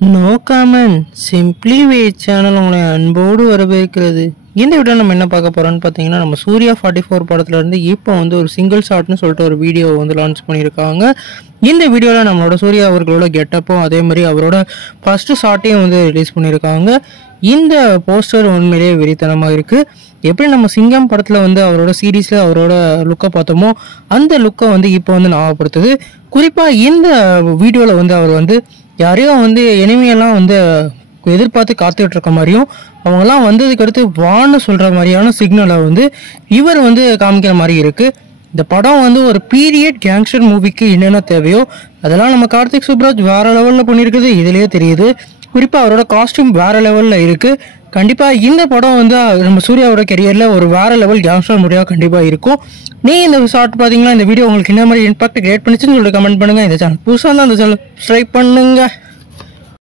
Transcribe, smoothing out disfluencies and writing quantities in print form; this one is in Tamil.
நோ காமன் சிம்பிளி வே சேனல் உங்களை அன்போடு வரவேற்கிறது. இந்த வீடியோ நம்ம என்ன பார்க்க போகிறோம்னு பார்த்தீங்கன்னா, நம்ம சூர்யா 44 படத்துலேருந்து இப்போ வந்து ஒரு சிங்கிள் ஷாட்னு சொல்லிட்டு ஒரு வீடியோ வந்து லான்ச் பண்ணியிருக்காங்க. இந்த வீடியோவில் நம்மளோட சூர்யா அவர்களோட கெட்டப்பும் அதே மாதிரி அவரோட ஃபஸ்ட்டு ஷாட்டையும் வந்து ரிலீஸ் பண்ணியிருக்காங்க. இந்த போஸ்டர் உண்மையிலேயே வெறித்தனமாக இருக்குது. எப்படி நம்ம சிங்கம் படத்தில் வந்து அவரோட சீரீஸில் அவரோட லுக்கை பார்த்தோமோ அந்த லுக்கை வந்து இப்போ வந்து ஞாபகப்படுத்துது. குறிப்பாக இந்த வீடியோவில் வந்து அவர் வந்து யாரையும் வந்து எனிமையெல்லாம் வந்து எதிர்பார்த்து காத்துக்கிட்டு இருக்க மாதிரியும் அவங்கெல்லாம் வந்ததுக்கு அடுத்து வான்னு சொல்கிற மாதிரியான சிக்னலை வந்து இவர் வந்து காமிக்கிற மாதிரி இருக்குது. இந்த படம் வந்து ஒரு பீரியட் கேங்ஸ்டர் மூவிக்கு என்னென்ன தேவையோ அதெல்லாம் நம்ம கார்த்திக் சுப்ராஜ் வேறு லெவலில் பண்ணியிருக்குது. இதுலேயே தெரியுது. குறிப்பாக அவரோட காஸ்டியூம் வேறு லெவலில் இருக்குது. கண்டிப்பாக இந்த படம் வந்து நம்ம சூர்யாவோட கெரியரில் ஒரு வேறு லெவல் கேங்ஸ்டர் மூவியாக கண்டிப்பாக இருக்கும். நீங்கள் இந்த ஷார்ட் பார்த்தீங்கன்னா இந்த வீடியோ உங்களுக்கு என்ன மாதிரி இம்பாக்ட் கிரியேட் பண்ணிச்சுன்னு சொல்லிட்டு கமெண்ட் பண்ணுங்கள். இந்த சேனல் புதுசாக தான் இந்த சேனல் சப்ஸ்கிரைப் பண்ணுங்கள்.